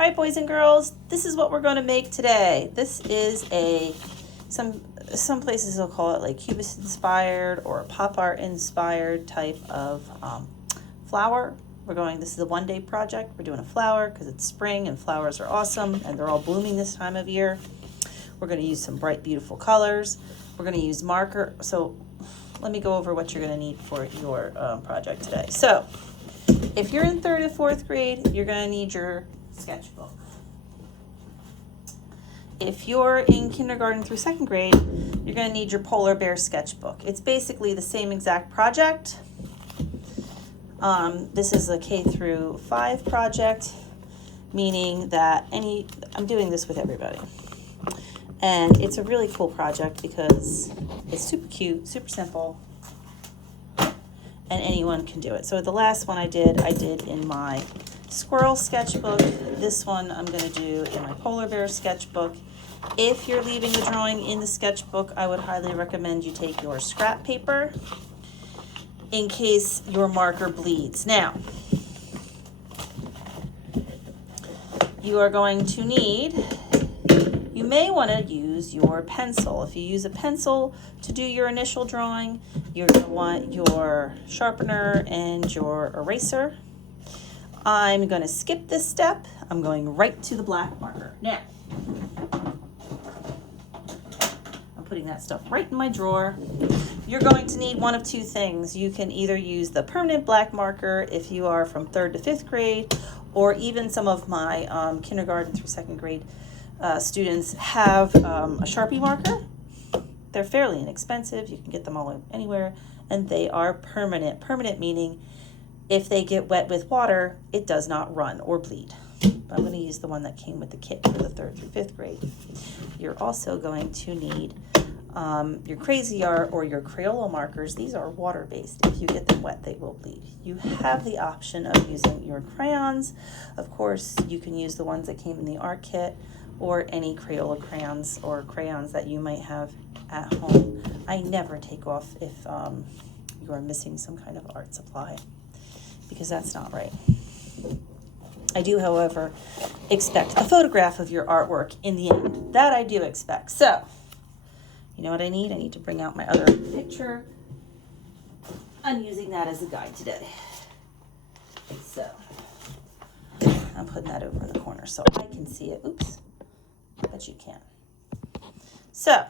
All right, boys and girls, this is what we're going to make today. This is some places will call it like Cubist inspired or pop art inspired type of flower. This is a 1-day project. We're doing a flower because it's spring and flowers are awesome and they're all blooming this time of year. We're going to use some bright, beautiful colors. We're going to use marker. So let me go over what you're going to need for your project today. So if you're in 3rd and 4th grade, you're going to need your sketchbook. If you're in kindergarten through 2nd grade, you're going to need your polar bear sketchbook. It's basically the same exact project. This is a K through 5 project, meaning that I'm doing this with everybody. And it's a really cool project because it's super cute, super simple, and anyone can do it. So the last one I did in my squirrel sketchbook. This one I'm going to do in my polar bear sketchbook. If you're leaving the drawing in the sketchbook, I would highly recommend you take your scrap paper in case your marker bleeds. Now, you are going to need, you may want to use your pencil. If you use a pencil to do your initial drawing, you're going to want your sharpener and your eraser. I'm going to skip this step. I'm going right to the black marker. Now, I'm putting that stuff right in my drawer. You're going to need one of two things. You can either use the permanent black marker if you are from 3rd to 5th grade, or even some of my kindergarten through 2nd grade students have a Sharpie marker. They're fairly inexpensive. You can get them all anywhere, and they are permanent. Permanent meaning if they get wet with water, it does not run or bleed. But I'm going to use the one that came with the kit for the 3rd through 5th grade. You're also going to need your Crazy Art or your Crayola markers. These are water-based. If you get them wet, they will bleed. You have the option of using your crayons. Of course, you can use the ones that came in the art kit or any Crayola crayons or crayons that you might have at home. I never take off if you are missing some kind of art supply, because that's not right. I do, however, expect a photograph of your artwork in the end. That I do expect. So, you know what I need? I need to bring out my other picture. I'm using that as a guide today. So, I'm putting that over in the corner so I can see it. Oops, but you can't. So,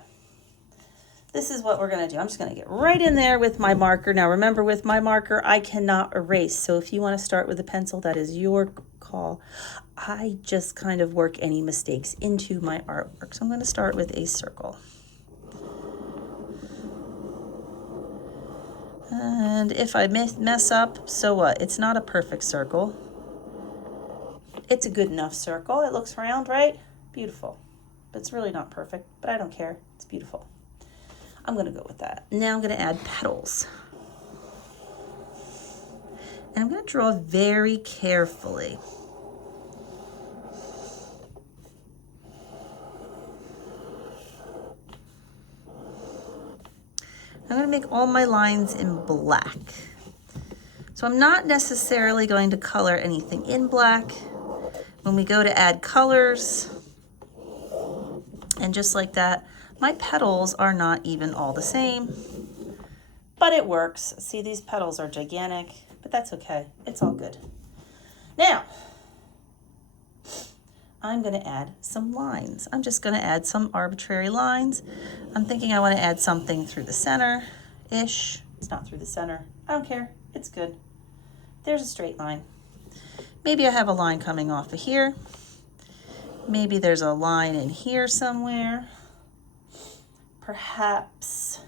this is what we're going to do. I'm just going to get right in there with my marker. Now, remember, with my marker, I cannot erase. So if you want to start with a pencil, that is your call. I just kind of work any mistakes into my artwork. So I'm going to start with a circle. And if I mess up, so what? It's not a perfect circle. It's a good enough circle. It looks round, right? Beautiful. But it's really not perfect, but I don't care. It's beautiful. I'm going to go with that. Now I'm going to add petals. And I'm going to draw very carefully. I'm going to make all my lines in black. So I'm not necessarily going to color anything in black. When we go to add colors, and just like that, my petals are not even all the same, but it works. See, these petals are gigantic, but that's okay. It's all good. Now, I'm going to add some lines. I'm just going to add some arbitrary lines. I'm thinking I want to add something through the center-ish. It's not through the center. I don't care. It's good. There's a straight line. Maybe I have a line coming off of here. Maybe there's a line in here somewhere. Perhaps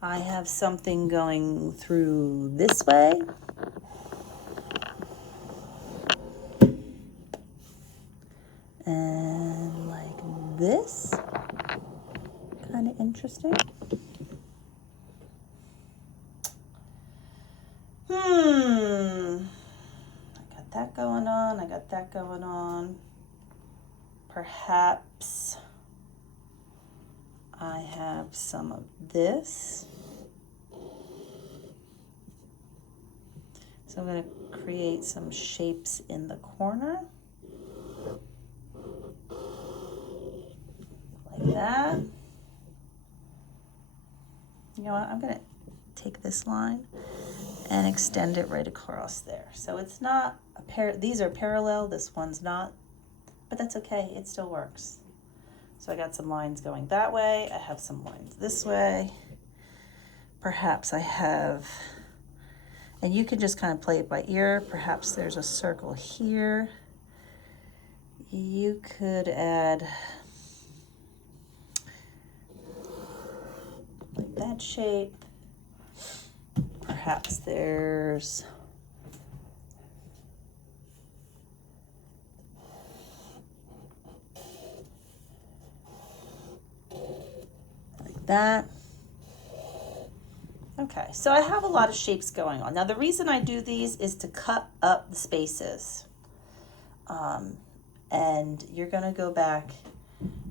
I have something going through this way. And like this. Kind of interesting. I got that going on. I got that going on. Perhaps I have some of this. So I'm going to create some shapes in the corner. that. You know what, I'm gonna take this line and extend it right across there. So it's not a these are parallel, this one's not, but that's okay, it still works. So I got some lines going that way, I have some lines this way. Perhaps I have, and you can just kind of play it by ear, perhaps there's a circle here. You could add like that shape. Perhaps there's like that. Okay, so I have a lot of shapes going on. Now the reason I do these is to cut up the spaces. And you're gonna go back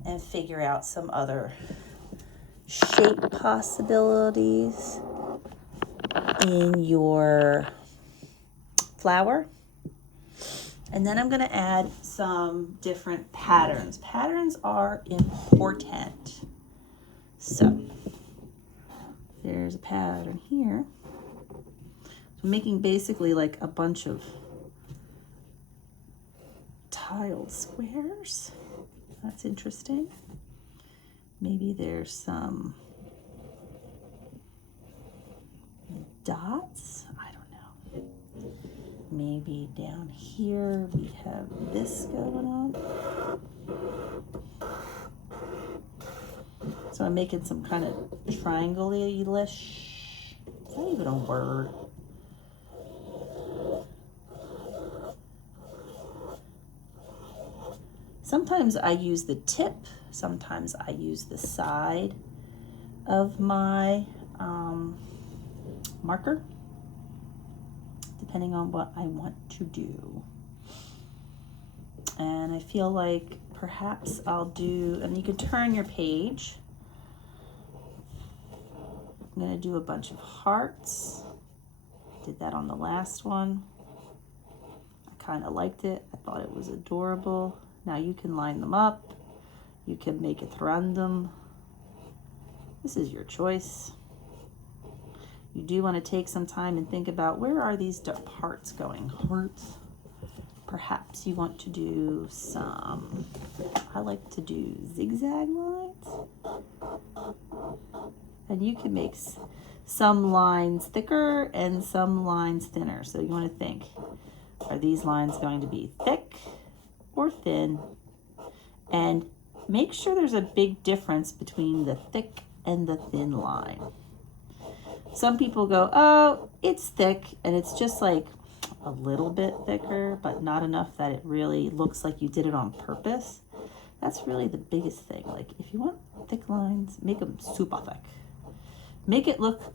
and figure out some other shape possibilities in your flower. And then I'm gonna add some different patterns. Patterns are important. So there's a pattern here. So I'm making basically like a bunch of tiled squares. That's interesting. Maybe there's some dots. I don't know. Maybe down here we have this going on. So I'm making some kind of triangle-ish. Is that even a word? Sometimes I use the tip, sometimes I use the side of my marker, depending on what I want to do. And I feel like perhaps I'll do, and you can turn your page. I'm gonna do a bunch of hearts. Did that on the last one. I kind of liked it. I thought it was adorable. Now you can line them up. You can make it random. This is your choice. You do want to take some time and think about, where are these hearts going? Hearts. Perhaps you want to do some, I like to do zigzag lines. And you can make some lines thicker and some lines thinner. So you want to think, are these lines going to be thick or thin? And make sure there's a big difference between the thick and the thin line. Some people go, oh, it's thick, and it's just like a little bit thicker, but not enough that it really looks like you did it on purpose. That's really the biggest thing. Like, if you want thick lines, make them super thick. Make it look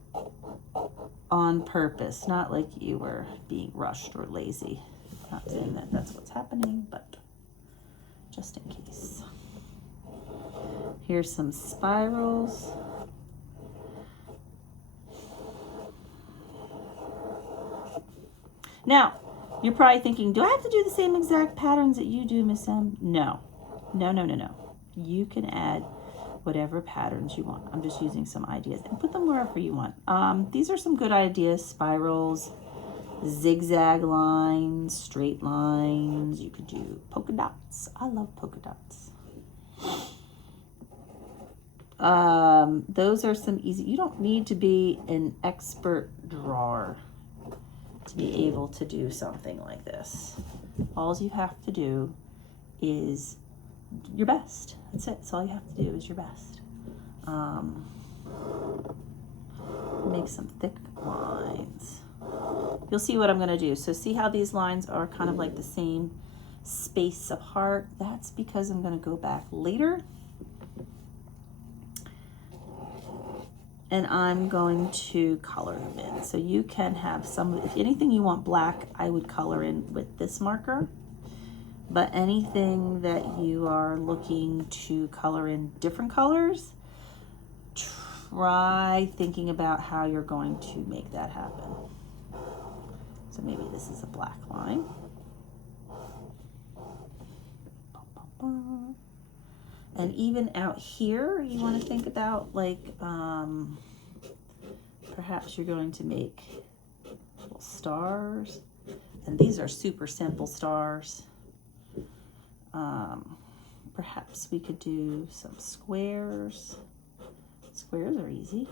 on purpose, not like you were being rushed or lazy. Not saying that that's what's happening, but just in case. Here's some spirals. Now, you're probably thinking, do I have to do the same exact patterns that you do, Miss M? No. No, no, no, no. You can add whatever patterns you want. I'm just using some ideas, and put them wherever you want. These are some good ideas: spirals, zigzag lines, straight lines. You could do polka dots. I love polka dots. Those are some easy. You don't need to be an expert drawer to be able to do something like this. All you have to do is your best. That's it. That's all you have to do is your best. Make some thick lines. You'll see what I'm going to do. So see how these lines are kind of like the same space apart? That's because I'm going to go back later and I'm going to color them in. So you can have some, if anything you want black, I would color in with this marker. But anything that you are looking to color in different colors, try thinking about how you're going to make that happen. So maybe this is a black line. And even out here, you want to think about like, perhaps you're going to make little stars. And these are super simple stars. Perhaps we could do some squares. Squares are easy.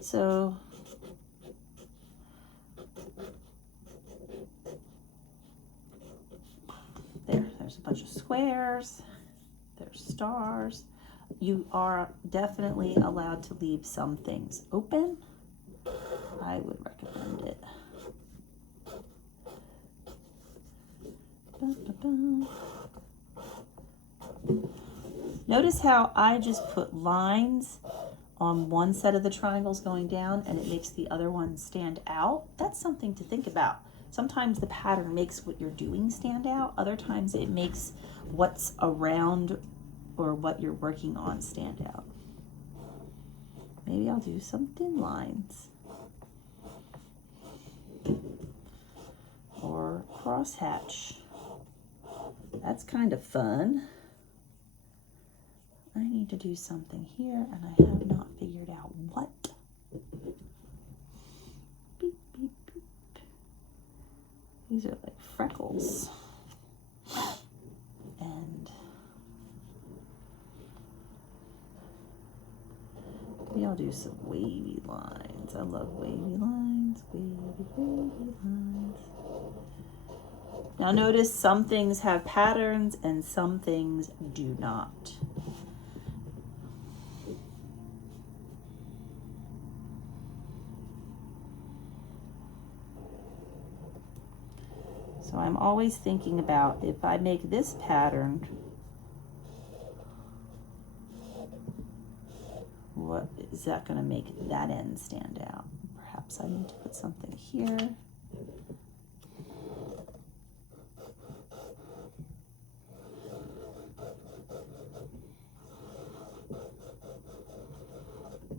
So there's a bunch of squares, there's stars. You are definitely allowed to leave some things open. I would recommend it. Notice how I just put lines on one set of the triangles going down and it makes the other one stand out. That's something to think about. Sometimes the pattern makes what you're doing stand out. Other times it makes what's around or what you're working on stand out. Maybe I'll do some thin lines. Or crosshatch. That's kind of fun. I need to do something here and I have not figured out what. Beep, beep, beep. These are like freckles. And maybe I'll do some wavy lines. I love wavy lines, wavy lines. Now notice some things have patterns and some things do not. So I'm always thinking about if I make this pattern, what is that going to make that end stand out? Perhaps I need to put something here.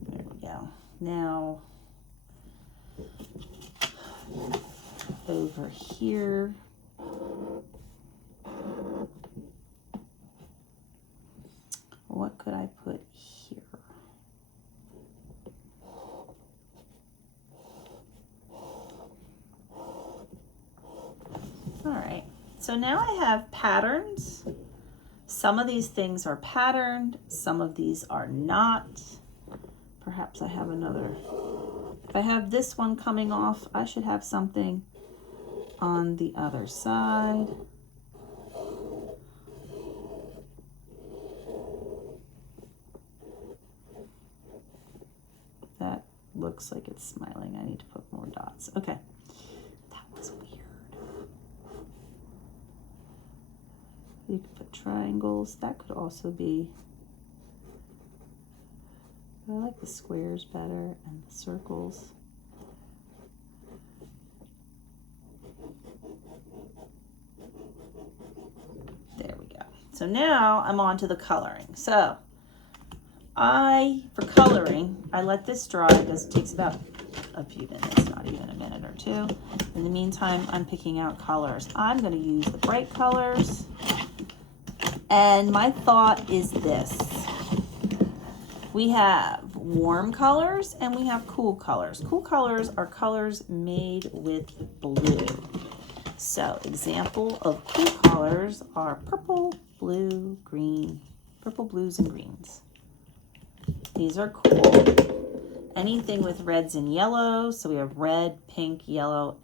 There we go. Now, over here, what could I put here? All right, so now I have patterns. Some of these things are patterned, some of these are not. Perhaps I have another. If I have this one coming off, I should have something on the other side. That looks like it's smiling. I need to put more dots. Okay, that was weird. You could put triangles. That could also be, I like the squares better and the circles. There we go. So now I'm on to the coloring. So for coloring, I let this dry because it takes about a few minutes, not even a minute or two. In the meantime, I'm picking out colors. I'm going to use the bright colors. And my thought is this. We have warm colors and we have cool colors. Cool colors are colors made with blue. So example of cool colors are purple, blue, green, purple, blues, and greens. These are cool. Anything with reds and yellows, so we have red, pink, yellow,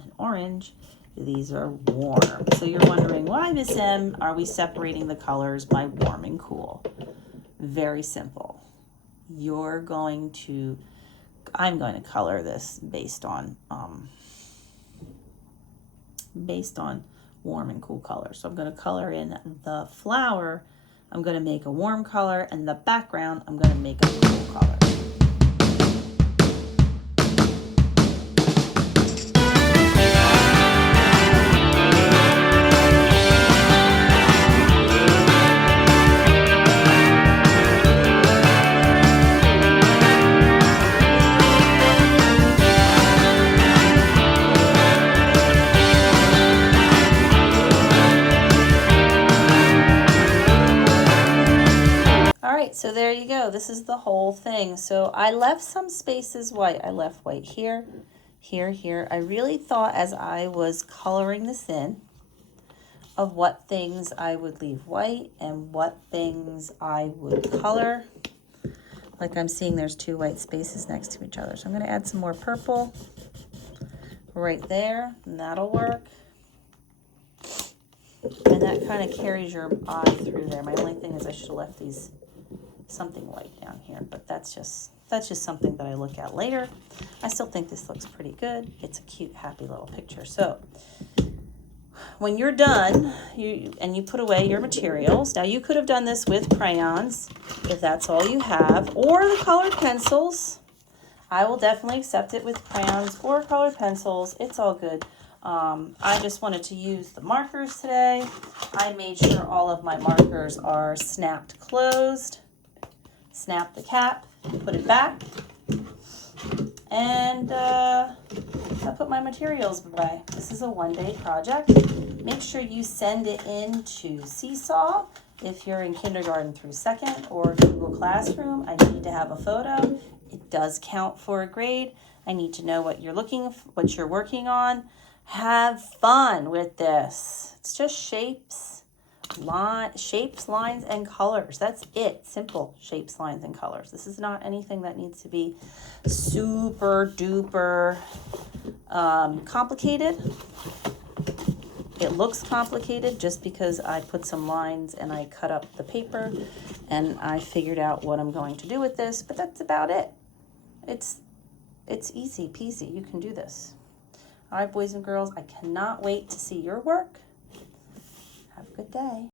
and orange. These are warm. So you're wondering, why, Miss M, are we separating the colors by warm and cool? Very simple. I'm going to color this based on warm and cool colors. So I'm going to color in the flower. I'm going to make a warm color, and the background, I'm going to make a cool color. go. This is the whole thing. So I left some spaces white. I left white here, here, here. I really thought as I was coloring this in of what things I would leave white and what things I would color. Like I'm seeing there's two white spaces next to each other. So I'm going to add some more purple right there, and that'll work. And that kind of carries your eye through there. My only thing is I should have left these something white down here, but that's just something that I look at later. I still think this looks pretty good. It's a cute, happy little picture. So when you're done, you put away your materials. Now you could have done this with crayons if that's all you have, or the colored pencils. I will definitely accept it with crayons or colored pencils. It's all good. I just wanted to use the markers today. I made sure all of my markers are snapped closed. Snap the cap, put it back, and I put my materials away. This is a one-day project. Make sure you send it in to Seesaw if you're in kindergarten through second, or Google Classroom. I need to have a photo. It does count for a grade. I need to know what you're working on. Have fun with this. It's just shapes, lines, and colors. That's it. Simple shapes, lines, and colors. This is not anything that needs to be super duper complicated. It looks complicated just because I put some lines and I cut up the paper and I figured out what I'm going to do with this, but that's about it. It's easy peasy. You can do this. All right, boys and girls, I cannot wait to see your work. Have a good day.